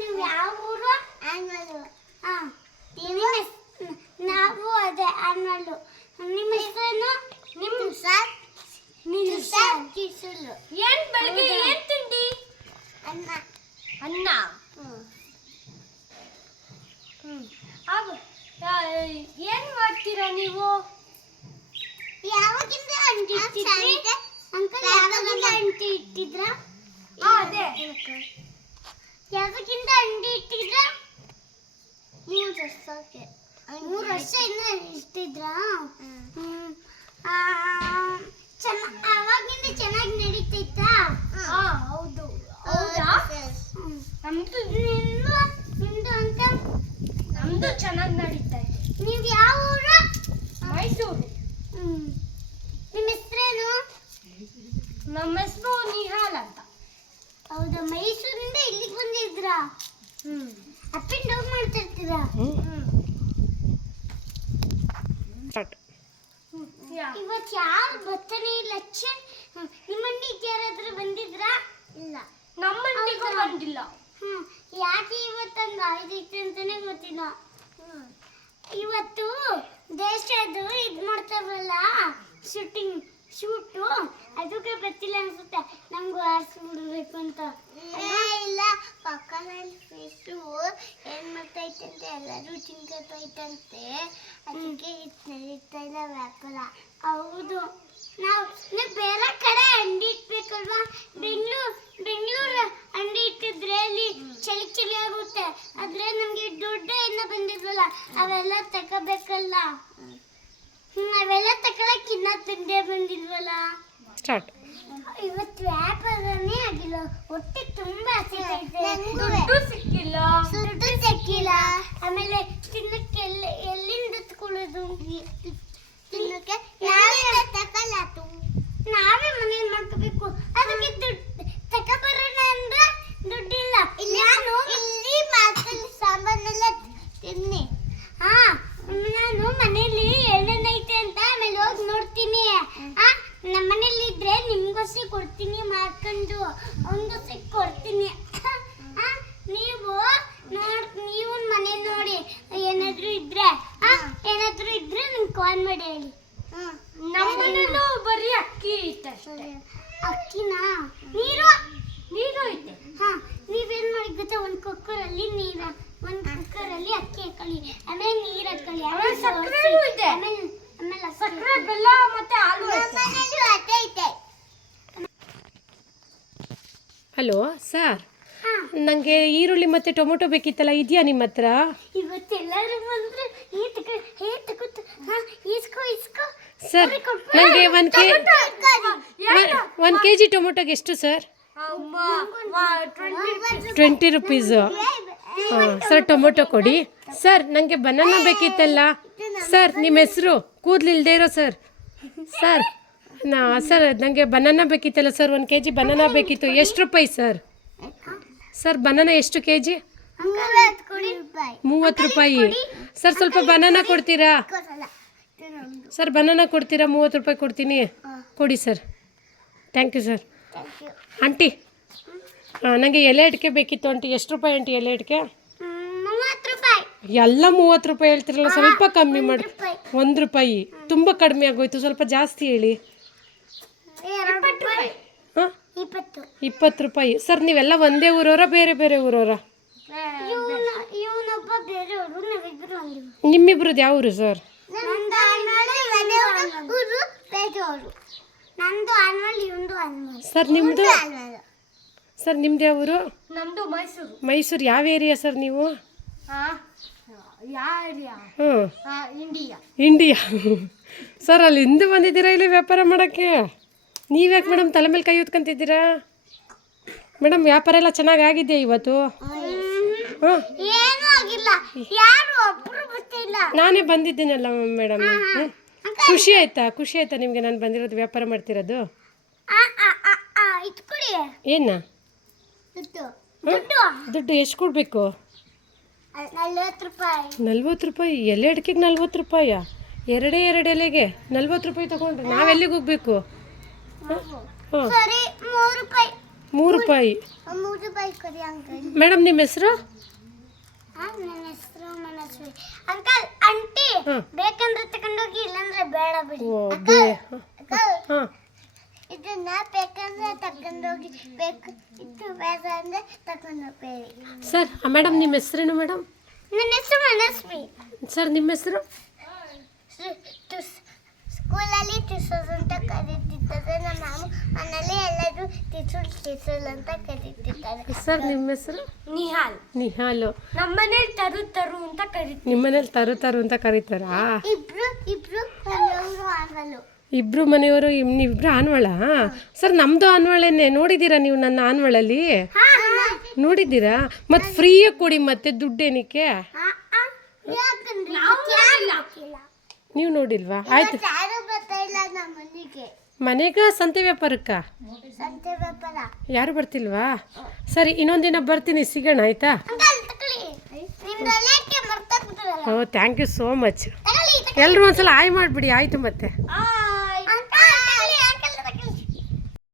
ನೀವು ಯಾವ ಊರು? ಆನ್ವಲ್. ನಾವು ಅದೇ ಆನ್ವಲ್. ನಿಮ್ಮ ಹೆಸರೇನು? ನಿಮ್ಮ ಸರ್ ಕಿಸುಲು. ಏನ್ ಬೆಳಗ್ಗೆ ಏನ್ ತಿಂಡಿ? ಅನ್ನ. ಅನ್ನ. ಏನ್ ಮಾಡ್ತೀರಾ ನೀವು? ಯಾವಾಗಿಂದ ಅಂಟಿ ಇಟ್ಟಿದ್ರಿ? ಅಂಕಲ್ ಯಾವಾಗಿಂದ ಅಂಟಿ ಇಟ್ಟಿದ್ರಾ? ಅದೇ ಯಾವಾಗಿಂದ ಅಂಟಿ ಇಟ್ಟಿದ್ರಾ? 3 ವರ್ಷಕ್ಕೆ. 3 ವರ್ಷ ಇನ್ನ ಇಟ್ಟಿದ್ರಾ? ಅವಾಗಿಂದ ಚೆನ್ನಾಗಿ ನಡೀತೈತಾ? ಹೌದು. ಹೌದಾ? ನಿಮ್ದು ಅಂತ? ನಮ್ದು ಚೆನ್ನಾಗಿ ನಡೀತಾ ಇದೆ. ನೀವು ಯಾವ ಊರು? ಮೈಸೂರು. ನಿಮ್ಮ ಹೆಸರೇನು? ನಮ್ಮ ಹೆಸರು ನಿಹಾಲ್ ಅಂತ. ಹೌದಾ, ಮೈಸೂರಿಂದ ಇಲ್ಲಿಗೆ ಬಂದಿದ್ರಾ? ಅಪ್ ಅಂಡ್ ಡೌನ್ ಮಾಡ್ತಾ ಇರ್ತೀರಾ? ಇವತ್ತು ಯಾರು ಬರ್ತಾನೆ ಇಲ್ಲ. ನಿಮ್ಮ ಅಂಗಡಿಗೆ ಯಾರಾದ್ರೂ ಬಂದಿದ್ರಾ? ಇಲ್ಲ. ನಮ್ಮ ಅಂಗಡಿಗೂ ಬಂದಿಲ್ಲ. ಯಾಕೆ ಇವತ್ತಂದು ಆಯ್ದೈತೆ ಅಂತಾನೆ ಗೊತ್ತಿಲ್ಲ. ಇವತ್ತು ದೇಶದ್ದು ಇದು ಮಾಡ್ತಾರಲ್ಲ, ಶೂಟು, ಅದಕ್ಕೆ ಬರ್ತಿಲ್ಲ ಅನ್ಸುತ್ತೆ. ನಮ್ಗೂ ಆರಿಸ್ಬಿಡ್ಬೇಕು ಅಂತ. ಇಲ್ಲ, ಪಕ್ಕದಲ್ಲಿ ಫಿಶು ಏನ್ ಮಾಡ್ತೈತೆ ಅಂತ ಎಲ್ಲರೂ ತಿನ್ಕೋತೈತಂತೆ. ಅದಕ್ಕೆ ಇದು ನಡೀತಾ ಇಲ್ಲ ವ್ಯಾಪಾರ. ಹೌದು, ನಾವು ಬೇರೆ ಕಡೆ ಅಂಗಡಿ ಇಟ್ಬೇಕಲ್ವಾ? ಬೆಂಗಳೂರು ಅಂಗಡಿ ಇಟ್ಟಿದ್ರೆ ಅಲ್ಲಿ ಚಳಿ ಆಗುತ್ತೆ. ಆದ್ರೆ ನಮ್ಗೆ ದುಡ್ಡು ಏನೋ ಬಂದಿದ್ವಲ್ಲ, ಅವೆಲ್ಲ ತಗೋಬೇಕಲ್ಲ. ಅವೆಲ್ಲ ತಗೊಳಕ್ ಇನ್ನ ತಿಂದೇ ಬಂದಿಲ್ವಲ್ಲ. ಇವತ್ತು ವ್ಯಾಪಾರನೇ ಆಗಿಲ್ಲ. ಹೊಟ್ಟೆ ತುಂಬಾ ಹಸಿತೈತೆ. ದುಡ್ಡು ಸಿಕ್ಕಿಲ್ಲ. ಆಮೇಲೆ ತಿನ್ನಕ್ಕೆ ಎಲ್ಲಿಂದ ತಕೊಳ್ಳೋದು? ತಿನ್ನಕ್ಕೆ ನಾವೇ ಮನೇಲಿ ಮಾಡ್ಕೋಬೇಕು. ಅದಕ್ಕೆ ದುಡ್ಡು ತಗೊಬರೋಣ ಅಂದ್ರೆ ದುಡ್ಡಿಲ್ಲ. ನಾನು ಇಲ್ಲಿ ಮಾತಲ್ಲಿ ಸಾಂಬಾರನ್ನೆಲ್ಲ ತಿನ್ನಿ. ನಾನು ಮನೇಲಿ ಏನೇನೈತೆ ಅಂತ ಆಮೇಲೆ ಹೋಗಿ ನೋಡ್ತೀನಿ. ನಮ್ಮ ಮನೇಲಿ ಇದ್ರೆ ನಿಮ್ಗೋಸಿ ಕೊಡ್ತೀನಿ ಮಾಡ್ಕೊಂಡು, ಅವನಿಗೋಸಿ ಕೊಡ್ತೀನಿ. ನೀವು ಮನೆ ನೋಡಿ ಏನಾದ್ರೂ ಇದ್ರೆ ನಿಮ್ಗೆ ಕಾಲ್ ಮಾಡಿ ಹೇಳಿ. ನಮ್ಮನೇಲೂ ಬರೀ ಅಕ್ಕಿ ಇತ್ತು. ಅಕ್ಕಿನ ನೀರು ಐತೆ. ನೀವೇನ್ ಮಾಡಿ ಗೊತ್ತಾ? ಒಂದು ಕುಕ್ಕರಲ್ಲಿ ಅಕ್ಕಿ ಹಾಕೊಳ್ಳಿ, ಆಮೇಲೆ ನೀರು ಹಾಕೊಳ್ಳಿ, ಆಮೇಲೆ ಸಕ್ಕರೆನೂ ಇದೆ. ಆಮೇಲೆ ಸಕ್ಕರೆ, ಬೆಲ್ಲ ಮತ್ತೆ ಹಾಲು ಐತೆ. ಹಲೋ ಸರ್, ನನಗೆ ಈರುಳ್ಳಿ ಮತ್ತು ಟೊಮೊಟೊ ಬೇಕಿತ್ತಲ್ಲ, ಇದೆಯಾ ನಿಮ್ಮ ಹತ್ರ? ಇವತ್ತೆಲ್ಲರೂ ಬಂದ್ರೆ ಇಸ್ಕೋ ಸರ್, ನನಗೆ 1 kg ಟೊಮೊಟೊಗೆ ಎಷ್ಟು ಸರ್? 20 ರೂಪೀಸು. ಸರ್ ಟೊಮೊಟೊ ಕೊಡಿ. ಸರ್ ನನಗೆ ಬನಾನಾ ಬೇಕಿತ್ತಲ್ಲ ಸರ್. ನಿಮ್ಮ ಹೆಸರು? ಕೂದಲಿಲ್ಲದೆ ಇರೋ ಸರ್. ಸರ್ ನನಗೆ ಬನಾನಾ ಬೇಕಿತ್ತಲ್ಲ ಸರ್. 1 kg ಬನಾನಾ ಬೇಕಿತ್ತು. ಎಷ್ಟು ರೂಪಾಯಿ ಸರ್? ಸರ್ ಬನಾನಾ ಎಷ್ಟು kg? 30 ರೂಪಾಯಿ. ಸರ್ ಸ್ವಲ್ಪ ಬನಾನಾ ಕೊಡ್ತೀರಾ ಸರ್? ಬನಾನಾ ಕೊಡ್ತೀರಾ? 30 ರೂಪಾಯಿ ಕೊಡ್ತೀನಿ, ಕೊಡಿ sir. Thank you sir. Aunty, ನನಗೆ ಎಲೆ ಅಡಿಕೆ ಬೇಕಿತ್ತು ಆಂಟಿ. ಎಷ್ಟು ರೂಪಾಯಿ ಆಂಟಿ ಎಲೆ ಅಡಿಕೆ? 30 ರೂಪಾಯಿ. ಎಲ್ಲ 30 ರೂಪಾಯಿ ಹೇಳ್ತಿರಲ್ಲ, ಸ್ವಲ್ಪ ಕಮ್ಮಿ ಮಾಡಿ. 1 ರೂಪಾಯಿ ತುಂಬ ಕಡಿಮೆ ಆಗೋಯ್ತು, ಸ್ವಲ್ಪ ಜಾಸ್ತಿ ಹೇಳಿ. 20 ರೂಪಾಯಿ. ಸರ್ ನೀವೆಲ್ಲ ಒಂದೇ ಊರವರ ಬೇರೆ ಬೇರೆ ಊರವರ? ನಿಮ್ಮಿಬ್ರದ್ದು ಯಾವ ಊರು ಸರ್? ಸರ್ ನಿಮ್ಮದು? ಸರ್ ನಿಮ್ದು ಯಾವ ಊರು? ನಮ್ದು ಮೈಸೂರು. ಮೈಸೂರು. ಯಾವ ಏರಿಯಾ ಸರ್ ನೀವು? ಇಂಡಿಯಾ. ಸರ್ ಅಲ್ಲಿ ಹಿಂದೆ ಬಂದಿದ್ದೀರಾ ಇಲ್ಲಿ ವ್ಯಾಪಾರ ಮಾಡೋಕ್ಕೆ? ನೀವ್ಯಾಕೆ ಮೇಡಮ್ ತಲೆ ಮೇಲೆ ಕೈ ಹೊತ್ಕೊಂತಿದ್ದೀರಾ? ಮೇಡಮ್ ವ್ಯಾಪಾರ ಎಲ್ಲ ಚೆನ್ನಾಗಿ ಆಗಿದೆಯಾ ಇವತ್ತು? ನಾನೇ ಬಂದಿದ್ದೀನಲ್ಲ ಮೇಡಮ್. ಖುಷಿ ಆಯ್ತಾ ನಿಮಗೆ ನಾನು ಬಂದಿರೋದು, ವ್ಯಾಪಾರ ಮಾಡ್ತಿರೋದು? ಏನ ದುಡ್ಡು ಎಷ್ಟು ಕೊಡಬೇಕು? 40 ರೂಪಾಯಿ. ಎಲೆ ಅಡಿಕೆಗೆ 40 ರೂಪಾಯಾ? ಎರಡೇ ಎಲೆಗೆ 40 ರೂಪಾಯಿ ತಗೊಂಡ್ರೆ ನಾವೆಲ್ಲಿಗೆ ಹೋಗ್ಬೇಕು? ರೂಪಾಯಿ. 3 ರೂಪಾಯಿ ಕೊಡಿ ಅಂಕಲ್. ಮೇಡಮ್ ನಿಮ್ಮ ಹೆಸರು? ನನ್ನ ಹೆಸರು ಮನಸ್ವಿ. ಅಂಕಲ್ ಆಂಟಿ ಹಾ. ಬೇಕಂದ್ರೆ ತಗೊಂಡೋಗಿ ಇಲ್ಲಾಂದ್ರೆ ಬೇಡ ಬಿಡಿ. ಓ ಅಂಕಲ್ ಹಾಂ ಇದನ್ನ ಬೇಕಂದ್ರೆ ತಗೊಂಡೋಗಿ, ಬೇಕು ಇದು ಬೇಡ ಅಂದ್ರೆ ತಗೊಂಡೋಗ್ಬೇಡಿ. ಸರ್ ಮೇಡಮ್ ನಿಮ್ಮ ಹೆಸರೇನು ಮೇಡಮ್? ನನ್ನ ಹೆಸರು ಮನಸ್ವಿ. ಸರ್ ನಿಮ್ಮ ಹೆಸರು? ಸ್ಕೂಲಲ್ಲಿ ಟಿಸಲ್ ಅಂತ ಕರೀತಿದ್ದಾರೆ. ನಮ್ಮ ಮಾಮ ಮನೇಲಿ ಎಲ್ಲರೂ ಟಿಸಲ್ ಅಂತ ಕರೀತಿದ್ದಾರೆ. ಸರ್ ನಿಮ್ಮ ಹೆಸರು? ನಿಹಾಲ್. ನಿಹಾಲು. ನಮ್ಮನೇಲಿ ತರು ತರು ಅಂತ ಕರಿತೀವಿ. ನಿಮ್ಮ ಮನೇಲಿ ತರು ತರು ಅಂತ ಕರೀತಾರಾ? ಇಬ್ರು ಮನೆಯವರು ಆಗಲು. ಇಬ್ರು ಮನೆಯವರು ನೀವಿಬ್ರು ಆನ್ವಳ? ಸರ್ ನಮ್ಮದು ಆನ್ವಳೇನೆ. ನೋಡಿದ್ದೀರಾ ನೀವು ನನ್ನ ಆನ್ವಳಲ್ಲಿ? ನೋಡಿದ್ದೀರಾ? ಮತ್ತು ಫ್ರೀಯಾಗಿ ಕೊಡಿ, ಮತ್ತೆ ದುಡ್ಡೇನಕ್ಕೆ? ನೀವು ನೋಡಿಲ್ವಾ? ಆಯ್ತು. ಯಾರು ಬರ್ತಾ ಇಲ್ಲ ನಮ್ಮ ಮನೆಗೆ. ಮನೆಗೆ ಸಂತೆ ವ್ಯಾಪಾರಕ್ಕ ಸಂತೆ ವ್ಯಾಪಾರ. ಯಾರು ಬರ್ತಿಲ್ವಾ? ಸರಿ, ಇನ್ನೊಂದಿನ ಬರ್ತೀನಿ, ಸಿಗೋಣ ಆಯ್ತಾ? ಅಂಕಲ್ ತಗೊಳ್ಳಿ. ನಿಮ್ದು ಒಳ್ಳೆಯಕ್ಕೆ ಮರ್ತೋಗ್ಬಿಟ್ರಲ್ಲ. ಓ ಥ್ಯಾಂಕ್ ಯು ಸೋ ಮಚ್. ತಗೊಳ್ಳಿ ಎಲ್ಲರೂ ಒಂದ್ಸಲ ಆಯ್ ಮಾಡಿಬಿಡಿ ಆಯಿತು ಮತ್ತೆ. ಆ